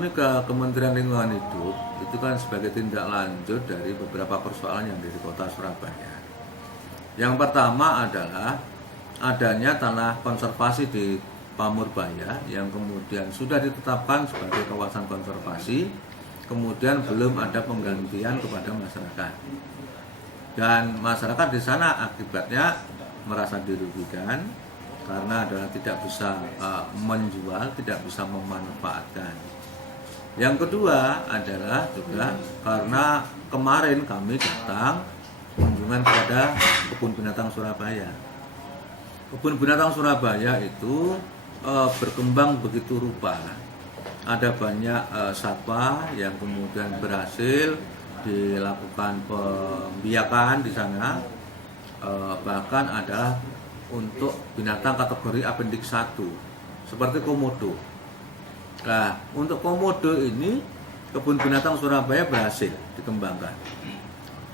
kami ke Kementerian Lingkungan Hidup itu kan sebagai tindak lanjut dari beberapa persoalan yang ada di Kota Surabaya. Yang pertama adalah adanya tanah konservasi di Pamurbaya yang kemudian sudah ditetapkan sebagai kawasan konservasi, kemudian belum ada penggantian kepada masyarakat. Dan masyarakat di sana akibatnya merasa dirugikan karena adalah tidak bisa menjual, tidak bisa memanfaatkan. Yang kedua adalah juga karena kemarin kami datang kunjungan kepada Kebun Binatang Surabaya. Kebun Binatang Surabaya itu berkembang begitu rupa. Ada banyak satwa yang kemudian berhasil dilakukan pembiakan di sana. Bahkan adalah untuk binatang kategori appendix 1 seperti komodo. Nah, untuk komodo ini Kebun Binatang Surabaya berhasil dikembangkan.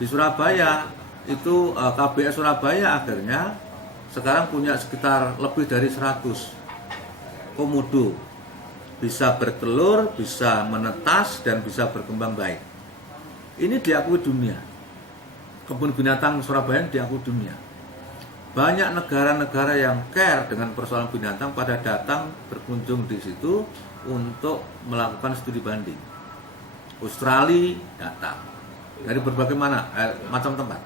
Di Surabaya itu KBS Surabaya akhirnya sekarang punya sekitar lebih dari 100 komodo. Bisa bertelur, bisa menetas, dan bisa berkembang baik. Ini diakui dunia. Kebun Binatang Surabaya diakui dunia. Banyak negara-negara yang care dengan persoalan binatang pada datang berkunjung di situ untuk melakukan studi banding. Australia datang dari berbagai macam tempat.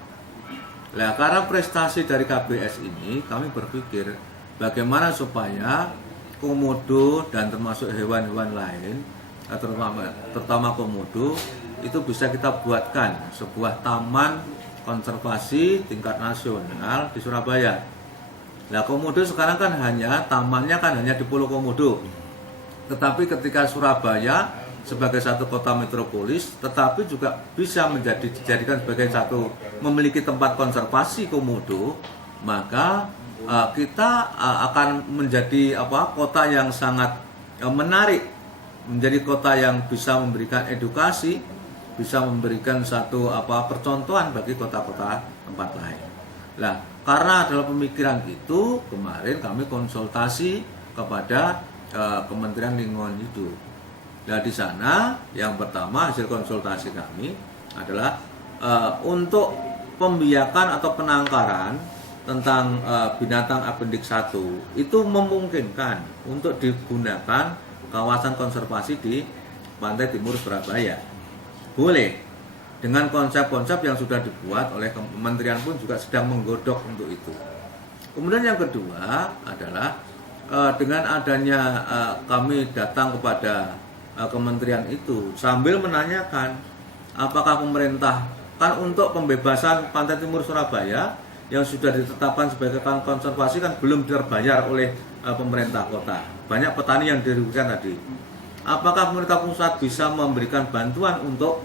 Nah, karena prestasi dari KBS ini, kami berpikir bagaimana supaya komodo dan termasuk hewan-hewan lain, terutama komodo, itu bisa kita buatkan sebuah taman konservasi tingkat nasional di Surabaya. Nah, komodo sekarang kan tamannya hanya di Pulau Komodo. Tetapi ketika Surabaya sebagai satu kota metropolis, tetapi juga bisa dijadikan sebagai memiliki tempat konservasi komodo, maka kita akan menjadi kota yang sangat menarik, menjadi kota yang bisa memberikan edukasi, bisa memberikan percontohan bagi kota-kota tempat lain. Nah, karena adalah pemikiran itu, kemarin kami konsultasi kepada Kementerian Lingkungan Hidup. Nah, di sana yang pertama hasil konsultasi kami adalah untuk pembiakan atau penangkaran tentang binatang appendix 1 itu memungkinkan untuk digunakan kawasan konservasi di Pantai Timur Surabaya. Boleh, dengan konsep-konsep yang sudah dibuat oleh kementerian pun juga sedang menggodok untuk itu. Kemudian yang kedua adalah dengan adanya kami datang kepada kementerian itu sambil menanyakan apakah pemerintah kan untuk pembebasan Pantai Timur Surabaya yang sudah ditetapkan sebagai konservasi kan belum terbayar oleh pemerintah kota. Banyak petani yang dirugikan tadi. Apakah pemerintah pusat bisa memberikan bantuan untuk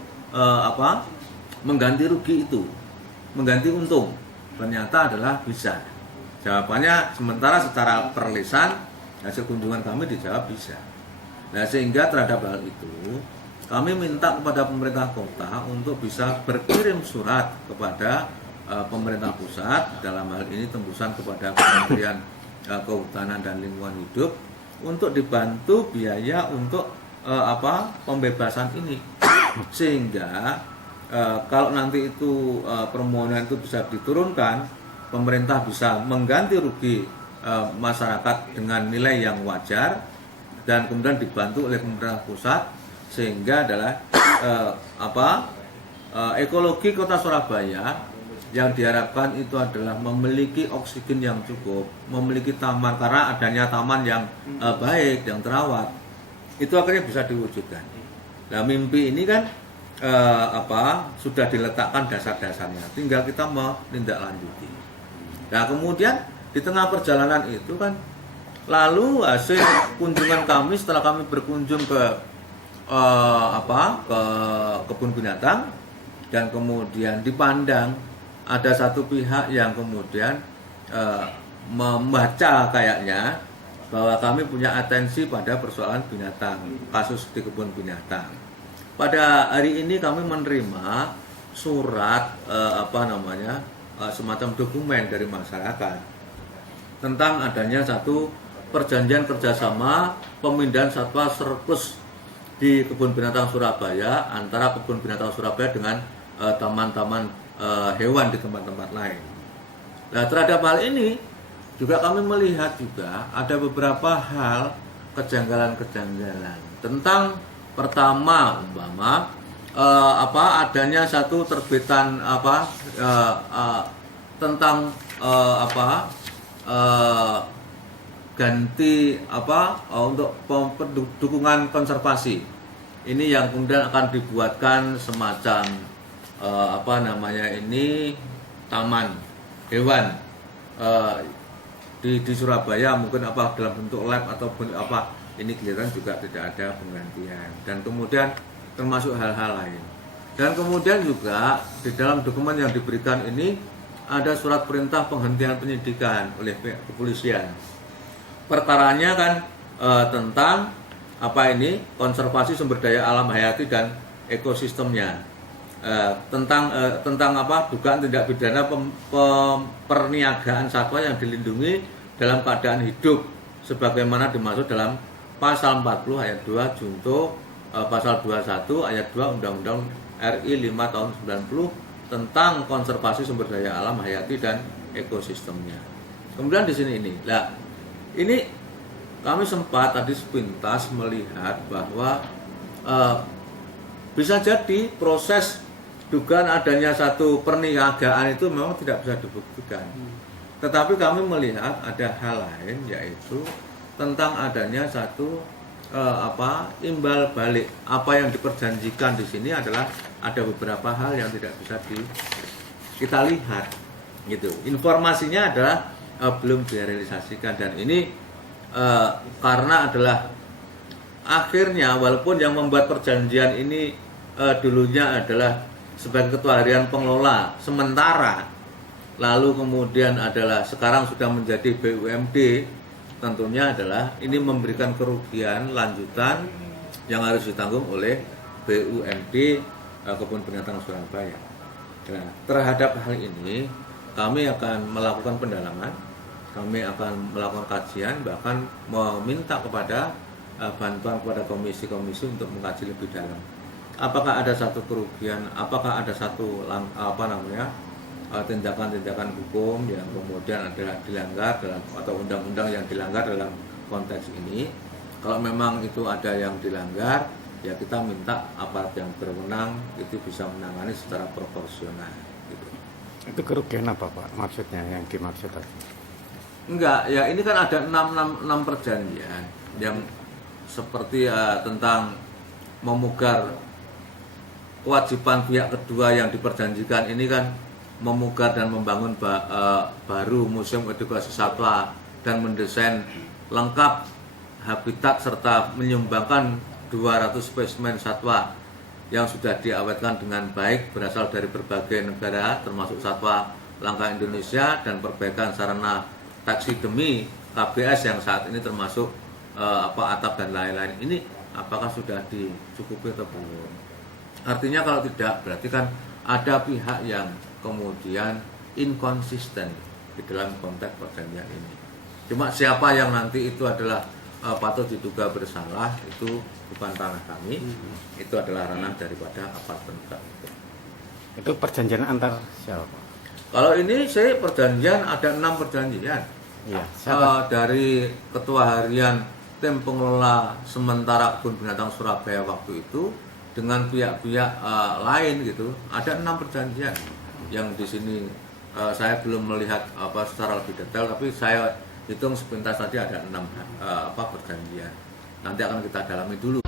mengganti rugi itu, mengganti untung? Ternyata adalah bisa. Jawabannya sementara secara perlisan hasil kunjungan kami dijawab bisa. Nah, sehingga terhadap hal itu kami minta kepada pemerintah kota untuk bisa berkirim surat kepada pemerintah pusat, dalam hal ini tembusan kepada Kementerian Kehutanan dan Lingkungan Hidup untuk dibantu biaya untuk pembebasan ini, sehingga kalau nanti itu permohonan itu bisa diturunkan, pemerintah bisa mengganti rugi masyarakat dengan nilai yang wajar dan kemudian dibantu oleh pemerintah pusat, sehingga adalah ekologi kota Surabaya yang diharapkan itu adalah memiliki oksigen yang cukup, memiliki taman, karena adanya taman yang baik, yang terawat, itu akhirnya bisa diwujudkan. Nah, mimpi ini kan sudah diletakkan dasar-dasarnya, tinggal kita menindaklanjuti. Nah, kemudian di tengah perjalanan itu kan, lalu hasil kunjungan kami setelah kami berkunjung ke kebun binatang, dan kemudian dipandang ada satu pihak yang kemudian membaca kayaknya bahwa kami punya atensi pada persoalan binatang, kasus di kebun binatang. Pada hari ini kami menerima surat semacam dokumen dari masyarakat tentang adanya satu perjanjian kerjasama pemindahan satwa surplus di Kebun Binatang Surabaya antara Kebun Binatang Surabaya dengan taman-taman hewan di tempat-tempat lain. Nah, terhadap hal ini juga kami melihat juga ada beberapa hal kejanggalan-kejanggalan tentang pertama umpama adanya satu terbitan tentang ganti untuk dukungan konservasi. Ini yang kemudian akan dibuatkan semacam taman hewan di Surabaya, mungkin dalam bentuk lab ataupun ini kelihatan juga tidak ada penggantian, dan kemudian termasuk hal-hal lain. Dan kemudian juga di dalam dokumen yang diberikan ini ada surat perintah penghentian penyidikan oleh pihak kepolisian. Perkaranya kan tentang konservasi sumber daya alam hayati dan ekosistemnya, tentang dugaan tindak pidana perniagaan satwa yang dilindungi dalam keadaan hidup sebagaimana dimaksud dalam pasal 40 ayat 2 junto pasal 21 ayat 2 Undang-Undang RI 5 tahun 90 tentang konservasi sumber daya alam hayati dan ekosistemnya. Kemudian di sini ini kami sempat tadi sepintas melihat bahwa bisa jadi proses dugaan adanya satu perniagaan itu memang tidak bisa dibuktikan. Tetapi kami melihat ada hal lain, yaitu tentang adanya satu imbal balik. Apa yang diperjanjikan di sini adalah ada beberapa hal yang tidak bisa kita lihat, gitu. Informasinya adalah belum direalisasikan, dan ini karena adalah akhirnya walaupun yang membuat perjanjian ini dulunya adalah sebagai ketua harian pengelola sementara, lalu kemudian adalah sekarang sudah menjadi BUMD, tentunya adalah ini memberikan kerugian lanjutan yang harus ditanggung oleh BUMD Kebun Binatang Surabaya. Nah, terhadap hal ini kami akan melakukan pendalaman, kami akan melakukan kajian, bahkan meminta kepada bantuan kepada komisi-komisi untuk mengkaji lebih dalam. Apakah ada satu kerugian, apakah ada satu tindakan-tindakan hukum yang kemudian adalah dilanggar dalam atau undang-undang yang dilanggar dalam konteks ini. Kalau memang itu ada yang dilanggar, ya kita minta aparat yang berwenang itu bisa menangani secara proporsional. Gitu. Itu kerugian apa Pak? Maksudnya yang dimaksud tadi? Enggak, ya ini kan ada 6 perjanjian yang seperti tentang memugar kewajiban pihak kedua yang diperjanjikan ini kan memugar dan membangun baru museum edukasi satwa dan mendesain lengkap habitat serta menyumbangkan 200 spesimen satwa yang sudah diawetkan dengan baik berasal dari berbagai negara termasuk satwa langka Indonesia dan perbaikan sarana taksidemi KBS yang saat ini termasuk atap dan lain-lain. Ini apakah sudah dicukupi atau belum? Artinya kalau tidak, berarti kan ada pihak yang kemudian inkonsisten di dalam konteks perjanjian ini. Cuma siapa yang nanti itu adalah patut diduga bersalah, itu bukan ranah kami, itu adalah ranah daripada aparat penegak hukum. Itu perjanjian antar siapa? Kalau ini saya perjanjian ada 6 perjanjian. Ya, dari ketua harian tim pengelola sementara Kebun Binatang Surabaya waktu itu dengan pihak-pihak lain gitu, ada 6 perjanjian yang di sini saya belum melihat secara lebih detail, tapi saya hitung sepintas tadi ada 6 perjanjian. Nanti akan kita dalami dulu.